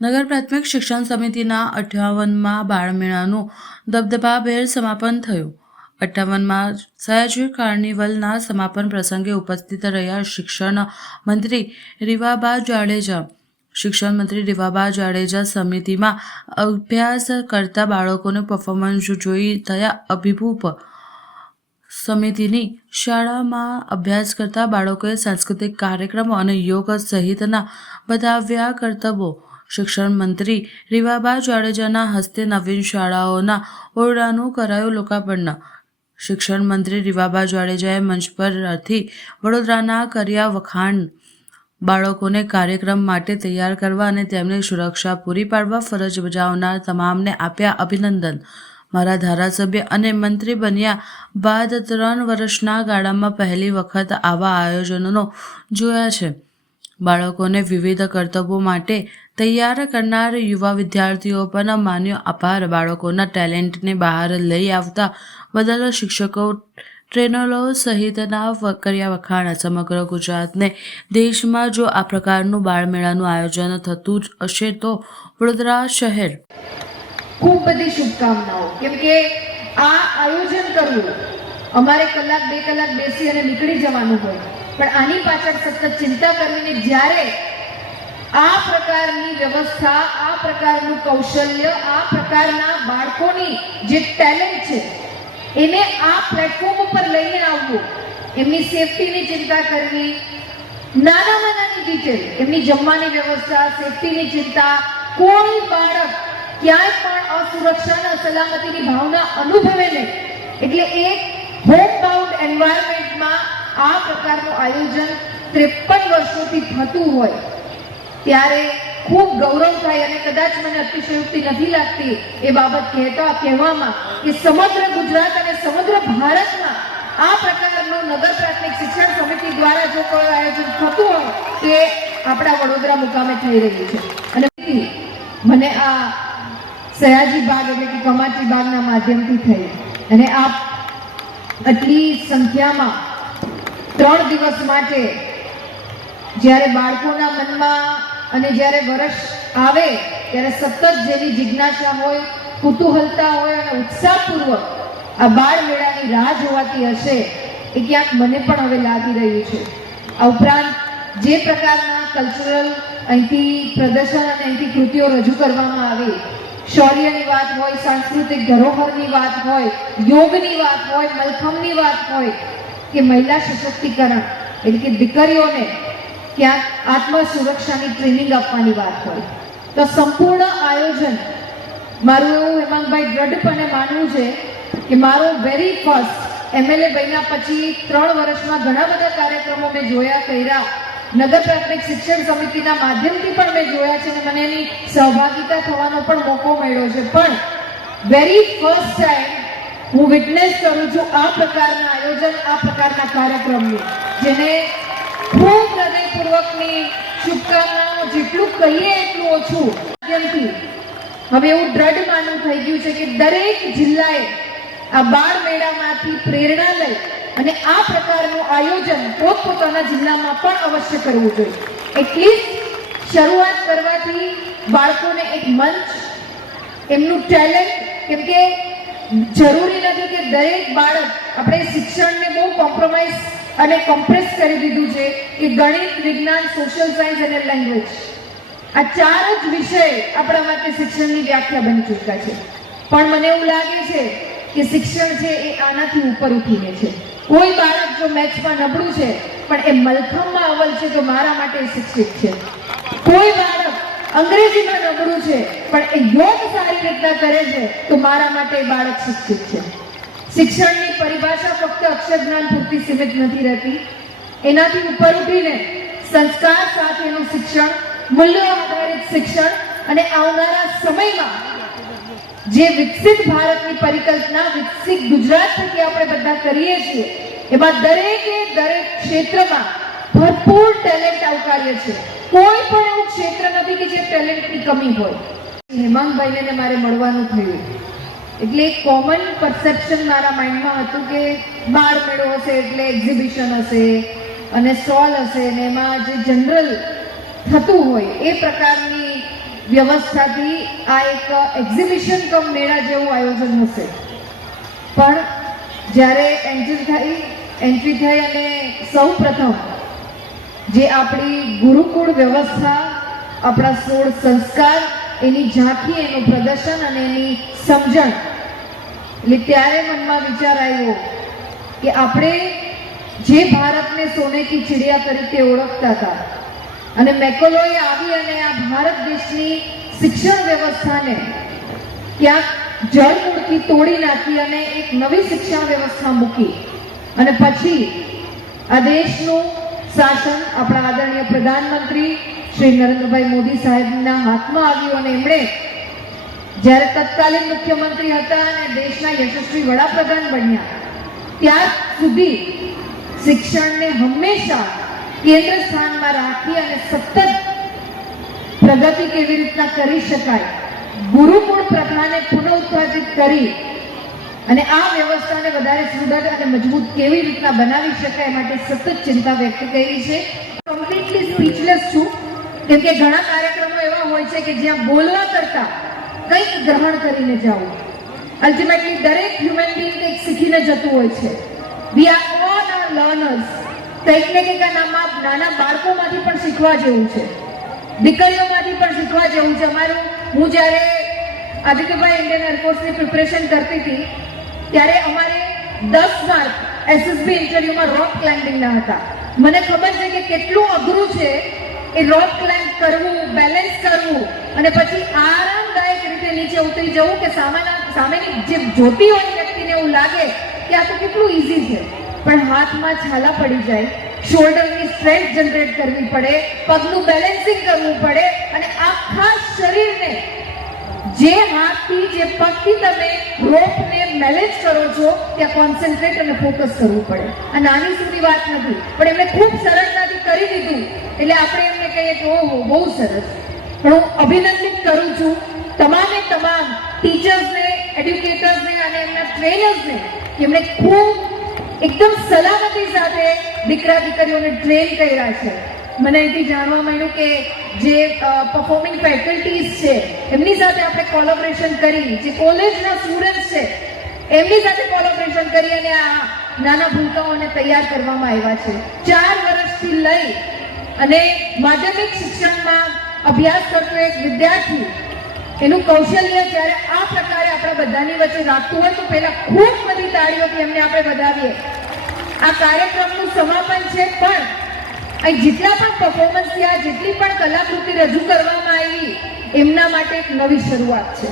નગર પ્રાથમિક શિક્ષણ સમિતિના 58મા બાળમેળાનું દબદબાભેર સમાપન થયું. 58મા સયાજી કાર્નિવલના સમાપન પ્રસંગે ઉપસ્થિત રહ્યા શિક્ષણ મંત્રી રીવાબા જાડેજા. શિક્ષણ મંત્રી રીવાબા જાડેજા સમિતિમાં અભ્યાસ કરતા બાળકોનું પરફોર્મન્સ જોઈ થયા અભિભૂત. સમિતિની શાળામાં અભ્યાસ કરતા બાળકોએ સાંસ્કૃતિક કાર્યક્રમો અને યોગ સહિતના બતાવ્યા કરતબો. શિક્ષણ મંત્રી રીવાબા જાડેજાના હસ્તે નવીન શાળાઓના ઓરડાનું કરાયું લોકાર્પણ. શિક્ષણ મંત્રી રીવાબા જાડેજાએ મંચ પરથી વડોદરાના કર્યા વખાણ. બાળકોને કાર્યક્રમ માટે તૈયાર કરવા અને તેમની સુરક્ષા પૂરી પાડવા ફરજ બજાવનાર તમામને આપ્યા અભિનંદન. મારા ધારાસભ્ય અને મંત્રી બન્યા બાદ 3 વર્ષના ગાળામાં પહેલી વખત આવા આયોજનો જોયા છે. બાળકોને વિવિધ કરતબો માટે તૈયાર કરનાર યુવા વિદ્યાર્થીઓ પર માન્યો આભાર. બાળકોના ટેલેન્ટને બહાર લઈ આવતા બદલ શિક્ષકો, ટ્રેનરો સહિતના કર્યા વખાણ. સમગ્ર ગુજરાતને દેશમાં જો આ પ્રકારનું બાળમેળાનું આયોજન થતું હશે તો વડોદરા શહેર ખૂબ બધી શુભકામનાઓ. કેમ કે આ આયોજન કરવું અમારે કલાક 2 કલાક બેસી અને નીકળી જવાનું હોય, પણ આની પાછળ સતત ચિંતા કરવીને જ્યારે આ પ્રકારની વ્યવસ્થા, આ પ્રકારનું કૌશલ્ય, આ પ્રકારના બાળકોની જે ટેલેન્ટ છે એને આ પ્લેટફોર્મ ઉપર લઈને આવવું, એમની સેફટીની ચિંતા કરવી, નાનામાં નાની ડિટેલ, એમની જમવાની વ્યવસ્થા, સેફટીની ચિંતા, કોઈ બાળક ક્યાંય પણ અસુરક્ષા અને સલામતીની ભાવના અનુભવે નહીં. એટલે એક હોમ બાઉન્ડ એન્વાયરમેન્ટમાં આ પ્રકારનું આયોજન 53 વર્ષોથી થતું હોય ત્યારે ખૂબ ગૌરવ થાય. અને કદાચ મને અતિશયોક્તિ નથી લાગતી એ બાબત કહેવામાં કે સમગ્ર ગુજરાત અને સમગ્ર ભારતમાં આ પ્રકારનું નગર પ્રાથમિક શિક્ષણ સમિતિ દ્વારા જો કોઈ આયોજન થતું હોય તો એ આપણા વડોદરા મુકામે થઈ રહ્યું છે. અને મને આ સયાજી બાગ એટલે કે કમાટી બાગના માધ્યમથી થઈ અને આપ આટલી સંખ્યામાં 3 દિવસ માટે જ્યારે બાળકોના મનમાં અને જ્યારે વર્ષ આવે ત્યારે સતત જેની જિજ્ઞાસા હોય, કુતૂહલતા હોય અને ઉત્સાહપૂર્વક આ બાળ મેળાની રાહ જોવાતી હશે એ ક્યાંક મને પણ હવે લાગી રહ્યું છે. આ ઉપરાંત જે પ્રકારના કલ્ચરલ અહીંથી પ્રદર્શન અને અહીંથી કૃતિઓ રજૂ કરવામાં આવી, શૌર્યની વાત હોય, સાંસ્કૃતિક ધરોહરની વાત હોય, યોગની વાત હોય, મલખમની વાત હોય કે મહિલા સશક્તિકરણ એટલે કે દીકરીઓને ક્યાંક આત્મ સુરક્ષાની ટ્રેનિંગ આપવાની વાત હોય, તો સંપૂર્ણ આયોજન મારું એવું હેમાંગભાઈ દ્રઢપણે માનવું છે કે મારો વેરી ફર્સ્ટ MLA બન્યા પછી 3 વર્ષમાં ઘણા બધા કાર્યક્રમો મેં જોયા, કર્યા, નગર પ્રાથમિક શિક્ષણ સમિતિના માધ્યમથી પણ મેં જોયા છે અને મને એની સહભાગિતા થવાનો પણ મોકો મળ્યો છે. પણ વેરી ફર્સ્ટ ટાઈમ હું વિટનેસ કરું છું આ પ્રકારના આયોજન, આ પ્રકારના કાર્યક્રમની, જેને ખૂબ હૃદયપૂર્વકની શુભકામનાઓ. જેટલું કહીએ એટલું ઓછું. માધ્યમથી હવે એવું દ્રઢ માનવું થઈ ગયું છે કે દરેક જિલ્લાએ આ બાળ મેળામાંથી પ્રેરણા લઈ અને આ પ્રકારનું આયોજન પોતપોતાના જિલ્લામાં પણ અવશ્ય કરવું જોઈએ. એટલીસ્ટ શરૂઆત કરવાથી બાળકોને એક મંચ, એમનું ટેલેન્ટ, કેમ કે જરૂરી નથી કે દરેક બાળક, આપણે શિક્ષણને બહુ કોમ્પ્રોમાઇઝ અને કોમ્પ્રેસ કરી દીધું છે કે ગણિત, વિજ્ઞાન, સોશિયલ સાયન્સ અને લેંગ્વેજ, આ 4 જ વિષય આપણા માટે શિક્ષણની વ્યાખ્યા બની ચૂક્યા છે. પણ મને એવું લાગે છે કે શિક્ષણ છે એ આનાથી ઉપર ઉઠીને છે. કોઈ બાળક જો મેથ્સમાં નબળું છે પણ એ મલખમમાં અવ્વલ છે તો મારા માટે શિક્ષિત છે. કોઈ બાળક અંગ્રેજીમાં નબળું છે પણ એ યોગ સારી રીતના કરે છે તો મારા માટે એ બાળક શિક્ષિત છે. શિક્ષણની પરિભાષા ફક્ત અક્ષર જ્ઞાન પૂરતી સીમિત નથી રહેતી. એનાથી ઉપર ઉઠીને સંસ્કાર સાથેનું શિક્ષણ, મૂલ્યો આધારિત શિક્ષણ અને આવનારા સમયમાં જે વિકસિત ભારતની પરિકલ્પના, વિકસિત ગુજરાત થકી આપણે બધા કરીએ છીએ એમાં દરેકે દરેક ક્ષેત્રમાં ભરપૂર ટેલેન્ટ આવકાર્ય છે. કોઈ પણ એવું ક્ષેત્ર નથી કે જે ટેલેન્ટની કમી હોય. હેમાંગભાઈને મારે મળવાનું થયું એટલે એક કોમન પરસેપ્શન મારા માઇન્ડમાં હતું કે બાળ મેળો હશે એટલે એક્ઝિબિશન હશે અને સ્ટોલ હશે ને એમાં જે જનરલ થતું હોય એ પ્રકારની વ્યવસ્થાથી આ એક એક્ઝિબિશન કમ મેળા જેવું આયોજન હશે. પણ જ્યારે એન્ટ્રી થઈ અને સૌ પ્રથમ જે આપણી ગુરુકુળ વ્યવસ્થા, આપણા 16 સંસ્કાર, એની ઝાંખી, એનું પ્રદર્શન અને એની સમજણ, એટલે ત્યારે મનમાં વિચાર આવ્યો કે આપણે જે ભારતને સોને કી ચિડિયા તરીકે ઓળખતા હતા અને મેકોલોએ આવી અને આ ભારત દેશની શિક્ષણ વ્યવસ્થાને ક્યાંક જળમૂળથી તોડી નાખી અને એક નવી શિક્ષણ વ્યવસ્થા મૂકી અને પછી આ દેશનું શાસન આપણા આદરણીય પ્રધાનમંત્રી શ્રી નરેન્દ્રભાઈ મોદી સાહેબના હાથમાં આવ્યું અને એમણે જ્યારે તત્કાલીન મુખ્યમંત્રી હતા અને દેશના યશસ્વી વડાપ્રધાન બન્યા ત્યાર સુધી શિક્ષણને હંમેશા કેન્દ્ર સ્થાનમાં રાખી અને સતત પ્રગતિ કેવી રીતના કરી શકાય, ગુરુકુળ પ્રથાને પુનઃઉત્થાપિત કરી અને આ વ્યવસ્થાને વધારે સુદૃઢ અને મજબૂત કેવી રીતના બનાવી શકાય માટે સતત ચિંતા વ્યક્ત કરી છે. કમ્પ્લીટલી સ્પીચલેસ છું, કેમ કે ઘણા કાર્યક્રમો એવા હોય છે કે જ્યાં બોલવા કરતા કંઈક ગ્રહણ કરીને જવું. અલ્ટિમેટલી દરેક હ્યુમન બીંગ કંઈક શીખીને જતું હોય છે. We are all are learners. કંઈક ને કંઈક નાના બાળકોમાંથી પણ શીખવા જેવું છે, દીકરીઓમાંથી પણ શીખવા જેવું છે. હું જ્યારે આદિત્યભાઈ ઇન્ડિયન એરફોર્સની પ્રિપરેશન કરતી હતી ત્યારે અમારે 10 માર્ક એસએસબી ઇન્ટરવ્યુમાં રોક ક્લાઇમ્બિંગના હતા. મને ખબર છે કે કેટલું અઘરું છે એ રોક ક્લાઇમ્બ કરવું, બેલેન્સ કરવું અને પછી આરામદાયક રીતે નીચે ઉતરી જવું કે સામેની જે જોતી હોય વ્યક્તિને એવું લાગે કે આ તો કેટલું ઈઝી છે, પણ હાથમાં છાલા પડી જાય, શોલ્ડરની સ્ટ્રેન્થ જનરેટ કરવી પડે, પગનું બેલેન્સિંગ કરવું પડે અને આખા શરીરને જે હાથથી જે પગથી તમે રોપને મેનેજ કરો છો ત્યાં કોન્સન્ટ્રેટ અને ફોકસ કરવું પડે. આ નાની સુધી વાત નથી, પણ એમણે ખૂબ સરળતાથી કરી દીધું એટલે આપણે એમને કહીએ કે ઓહો બહુ સરસ. પણ હું અભિનંદિત કરું છું તમામે તમામ ટીચર્સને, એડ્યુકેટર્સને અને એમના ટ્રેનર્સને, એમણે ખૂબ એકદમ સલામતી સાથે દીકરા દીકરીઓને ટ્રેન કર્યા છે. મને અહીંથી જાણવા મળ્યું કે જે પરફોર્મિંગ ફેકલ્ટીઝ છે એમની સાથે આપણે કોલેબોરેશન કરી, જે કોલેજના સ્ટુડન્ટ્સ છે એમની સાથે કોલેબોરેશન કરી અને આ નાના ભૂલકાઓને તૈયાર કરવામાં આવ્યા છે. 4 વર્ષથી લઈ અને માધ્યમિક શિક્ષણમાં અભ્યાસ કરતો એક વિદ્યાર્થી એનું કૌશલ્ય જ્યારે આ પ્રકારે આપણા બધાની વચ્ચે રાખતું હોય તો પહેલા ખૂબ બધી તાળીઓથી એમને આપણે વધાવીએ. આ કાર્યક્રમનું સમાપન છે, પણ અહીં જેટલા પણ પરફોર્મન્સ થયા, જેટલી પણ કલાકૃતિ રજૂ કરવામાં આવી એમના માટે એક નવી શરૂઆત છે.